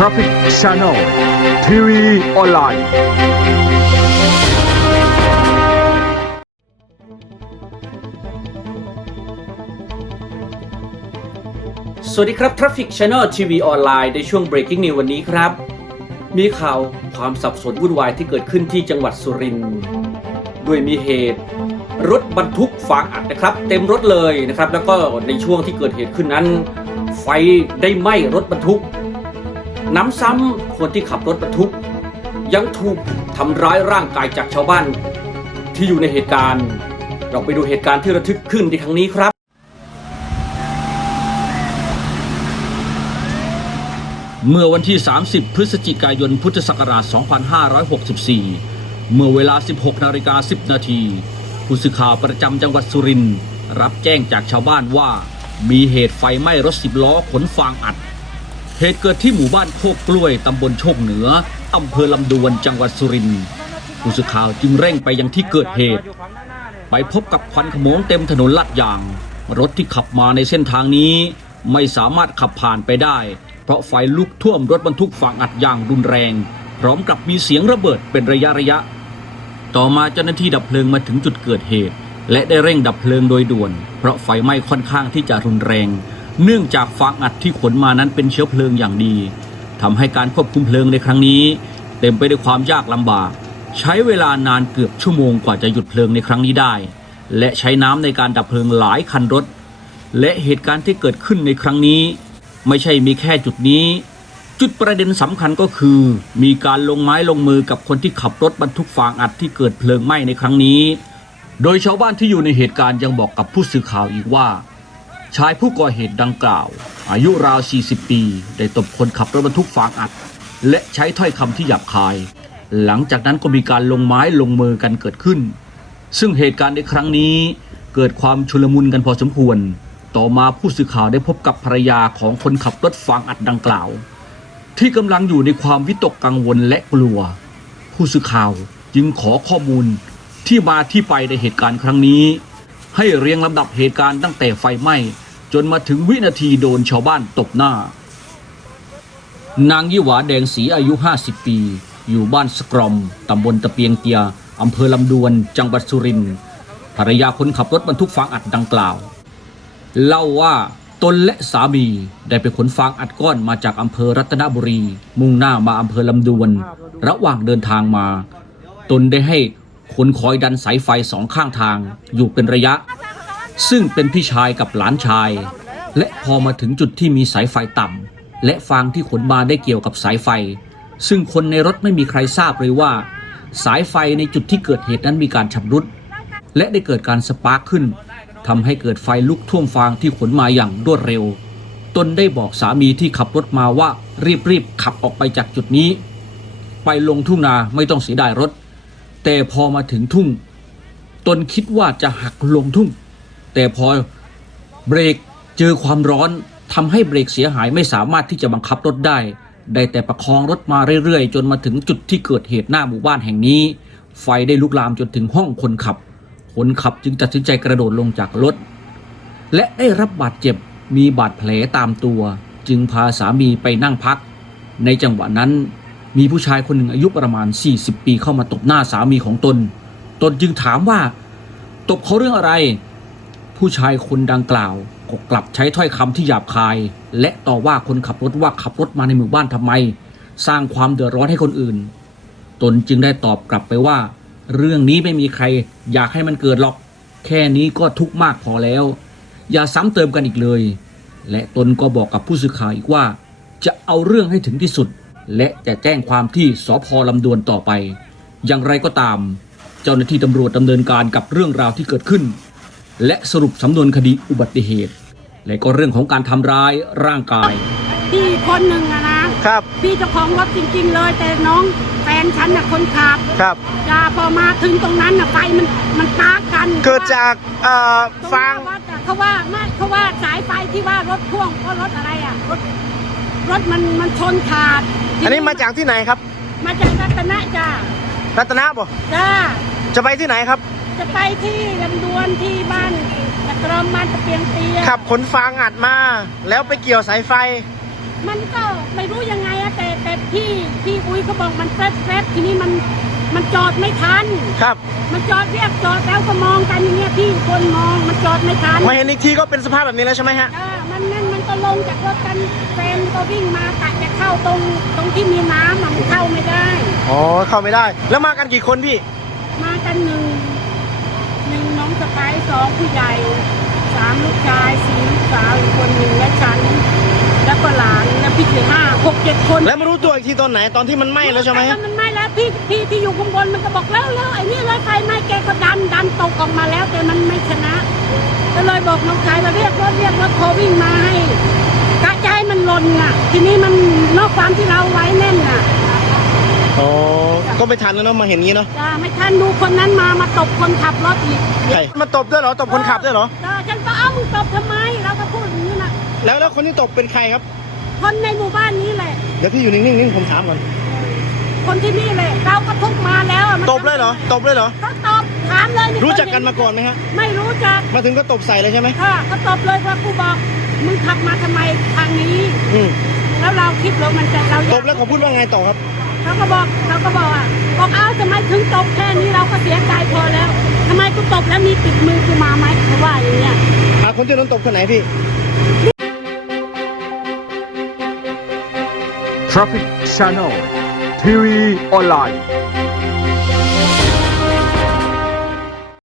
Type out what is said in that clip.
Traffic Channel ทีวีออนไลน์ สวัสดีครับ Traffic Channel TV ออนไลน์ในช่วง Breaking News วันนี้ครับ มีข่าวความสับสนวุ่นวายที่เกิดขึ้นที่จังหวัดสุรินทร์ด้วยมีเหตุ รถบรรทุกฟางอัดนะครับ เต็มรถเลยนะครับ แล้วก็ในช่วงที่เกิดเหตุขึ้นนั้น ไฟได้ไหม้รถบรรทุก น้ำซ้ำคนที่ขับรถบรรทุก ยังถูกทำร้ายร่างกายจากชาวบ้าน ที่อยู่ในเหตุการณ์ เราไปดูเหตุการณ์ที่ระทึกขึ้นในครั้งนี้ครับ เมื่อวันที่ 30 พฤศจิกายนพุทธศักราช 2564 เมื่อเวลา 16นาฬิกา10 นาทีผู้สื่อข่าวประจำจังหวัดสุรินทร์รับแจ้งจากชาวบ้านว่า มีเหตุไฟไหม้รถสิบล้อขนฟางอัด เหตุเกิดที่หมู่บ้านโคกกล้วยตำบลโชคเหนืออำเภอลำดวนจังหวัดสุรินทร์ผู้สื่อข่าวจึงเร่งไปยังที่เกิดเหตุ ไปพบกับควันขโมงเต็มถนนลาดยาง รถที่ขับมาในเส้นทางนี้ ไม่สามารถขับผ่านไปได้ เพราะไฟลุกท่วมรถบรรทุกฝั่งอัดอย่างรุนแรง พร้อมกับมีเสียงระเบิดเป็นระยะระยะ ต่อมาเจ้าหน้าที่ดับเพลิงมาถึงจุดเกิดเหตุ และได้เร่งดับเพลิงโดยด่วน เพราะไฟไหม้ค่อนข้างที่จะรุนแรง เนื่องจากฟางอัดที่ขนมานั้นเป็นเชื้อเพลิงอย่างดีทำให้การควบคุมเพลิงในครั้งนี้ เต็มไปด้วยความยากลำบาก ใช้เวลานานเกือบชั่วโมงกว่าจะหยุดเพลิงในครั้งนี้ได้ และใช้น้ำในการดับเพลิงหลายคันรถ และเหตุการณ์ที่เกิดขึ้นในครั้งนี้ ไม่ใช่มีแค่จุดนี้ จุดประเด็นสำคัญก็คือ มีการลงไม้ลงมือกับคนที่ขับรถบรรทุกฟางอัดที่เกิดเพลิงไหม้ในครั้งนี้ โดยชาวบ้านที่อยู่ในเหตุการณ์ยังบอกกับผู้สื่อข่าวอีกว่า ชายผู้ก่อเหตุดังกล่าว อายุราว 40 ปี ได้ตบคนขับรถบรรทุกฟางอัด และใช้ถ้อยคำที่หยาบคาย หลังจากนั้นก็มีการลงไม้ลงมือกันเกิดขึ้น ซึ่งเหตุการณ์ในครั้งนี้เกิดความชุลมุนกันพอสมควร ต่อมาผู้สื่อข่าวได้พบกับภรรยาของคนขับรถฟางอัดดังกล่าว ที่กำลังอยู่ในความวิตกกังวลและกลัว ผู้สื่อข่าวจึงขอข้อมูลที่มาที่ไปในเหตุการณ์ครั้งนี้ ให้เรียงลำดับเหตุการณ์ตั้งแต่ไฟไหม้ จนมาถึงวินาทีโดนชาวบ้านตบหน้า นางยี่หวาแดงสีอายุ 50 ปี อยู่บ้านสกรอมตำบลตะเปียงเตียอำเภอลำดวน จังหวัดสุรินทร์ภรรยาคนขับรถบรรทุกฟางอัดดังกล่าว เล่าว่าตนและสามีได้ไปขนฟางอัดก้อนมาจากอำเภอรัตนบุรี มุ่งหน้ามาอำเภอลำดวน ระหว่างเดินทางมา ตนได้ให้ คนคอยดันสายไฟสองข้างทางอยู่เป็นระยะ ซึ่งเป็นพี่ชายกับหลานชาย และพอมาถึงจุดที่มีสายไฟต่ำและฟางที่ขนมาได้เกี่ยวกับสายไฟ ซึ่งคนในรถไม่มีใครทราบเลยว่า สายไฟในจุดที่เกิดเหตุนั้นมีการชำรุด และได้เกิดการสปาร์คขึ้นทำให้เกิดไฟลุกท่วมฟางที่ขนมาอย่างรวดเร็ว ตนได้บอกสามีที่ขับรถมาว่ารีบๆขับออกไปจากจุดนี้ ไปลงทุ่งนาไม่ต้องเสียดายรถ แต่พอมาถึงทุ่ง ตนคิดว่าจะหักลงทุ่ง แต่พอเบรกเจอความร้อนทำให้เบรกเสียหายไม่สามารถที่จะบังคับรถได้ ได้แต่ประคองรถมาเรื่อยๆ จนมาถึงจุดที่เกิดเหตุหน้าหมู่บ้านแห่งนี้ ไฟได้ลุกลามจนถึงห้องคนขับ คนขับจึงตัดสินใจกระโดดลงจากรถ และได้รับบาดเจ็บมีบาดแผลตามตัว จึงพาสามีไปนั่งพัก ในจังหวะนั้น มีผู้ชายคนหนึ่งอายุประมาณ 40 ปีเข้ามาตบหน้าสามีของตน ตนจึงถามว่า ตบเขาเรื่องอะไร ผู้ชายคนดังกล่าวก็กลับใช้ถ้อยคำที่หยาบคาย และต่อว่าคนขับรถว่าขับรถมาในหมู่บ้านทำไม สร้างความเดือดร้อนให้คนอื่น ตนจึงได้ตอบกลับไปว่า เรื่องนี้ไม่มีใครอยากให้มันเกิดหรอก แค่นี้ก็ทุกข์มากพอแล้ว อย่าซ้ำเติมกันอีกเลย และตนก็บอกกับผู้สื่อข่าวอีกว่า จะเอาเรื่องให้ถึงที่สุด และจะแจ้งความที่สพลำดวนต่อไป อย่างไรก็ตาม เจ้าหน้าที่ตำรวจดำเนินการกับเรื่องราวที่เกิดขึ้น และสรุปสำนวนคดีอุบัติเหตุ และก็เรื่องของการทำร้ายร่างกาย พี่คนหนึ่งอะนะ ครับ พี่เจ้าของรถจริง ๆ เลย แต่น้องแฟนฉันน่ะคนขับครับจ้าพอมาถึงตรงนั้นน่ะไฟมันมันปากันเกิดจากเอ่อตรงฟางหน้วัดอะเขาว่าไม่เขาว่าสายไฟที่ว่ารถพ่วงก็รถอะไรอะรถรถมันมันชนขาด อันนี้มาจากที่ไหนครับ มาจากรัตนะจ้ารัตนะบ่จ้าจะไปที่ไหนครับ จะไปที่ลำดวนที่บ้านตะกรอมบ้านตะเปียงเตียขับขนฟางอัดมา แล้วไปเกี่ยวสายไฟ มันก็ไม่รู้ยังไงอะแต่แต่พี่พี่อุ้ยเขาบอกมันแฟบแฟบทีนี้มัน มันจอดไม่ทัน ครับ มันจอดเรียกจอดแล้วก็มองกันอย่างเงี้ยพี่คนมองมันจอดไม่ทันมาเห็นอีกทีก็เป็นสภาพแบบนี้แล้วใช่ไหมฮะ เออมันนั่นมันก็ลงจากรถกันแฟนก็วิ่งมากะจะเข้าตรงตรงที่มีน้ำอะมันเข้าไม่ได้ อ๋อ เข้าไม่ได้ แล้วมากันกี่คนพี่ มากันหนึ่งหนึ่งน้องสะพ้ายสองผู้ใหญ่สามลูกชายสี่ลูกสาวอีกคนหนึ่งและฉัน แล้วก็หลานแล้วพี่ถึงห้าหกเจ็ดคนแล้วมารู้ตัวอีกทีตอนไหนตอนที่มันไหม้แล้วใช่ไหมต่ฮะว่ามันไหม้แล้วพี่พี่ที่อยู่ข้างบนมันก็บอกแล้วแล้วไอ้นี่เลยไฟไหม้แกก็ดันดันตกออกมาแล้ว แต่มันไม่ชนะ ก็เลยบอกน้องชายมาเรียกรถเรียกรถโทรวิ่งมาให้กะจะให้มันหล่นอะ ทีนี้มันนอกความที่เราไว้แน่นอะอ๋อ ก็ไม่ทันแล้วเนาะมาเห็นงี้เนาะจ้าไม่ทันดูคนนั้นมามาตบคนขับรถอีกใครมาตบด้วยเหรอตบคนขับด้วยเหรอจ้าฉันก็เอ้ามึงตบทำไมเราก็พูดอย่างนี้นะแล้วแล้วคนที่ตบเป็นใครครับ คนในหมู่บ้านนี้แหละเดี๋ยวพี่อยู่นิ่งๆนิ่งผมถามก่อนคนที่นี่แหละเราก็ทุกมาแล้วอะมันตบเลยเหรอตบเลยเหรอก็ตบถามเลยรู้จักกันมาก่อนไหมฮะไม่รู้จักมาถึงก็ตบใส่เลยใช่ไหมค่ะก็ตบเลยว่ากูบอกมึงขับมาทำไมทางนี้ อืมแล้วเราคิดแล้วมันจะเราตบแล้วเขาพูดว่าไงต่อครับ เขาก็บอกเขาก็บอกอะบอกเอ้าทำไมถึงตบแค่นี้เราก็เสียใจพอแล้วทำไมกูตบแล้วมีติดมือกูมาไหมเขาว่าอย่างเงี้ยอ่าคนที่โดนตบคนไหนพี่ Traffic Channel ทีวีออนไลน์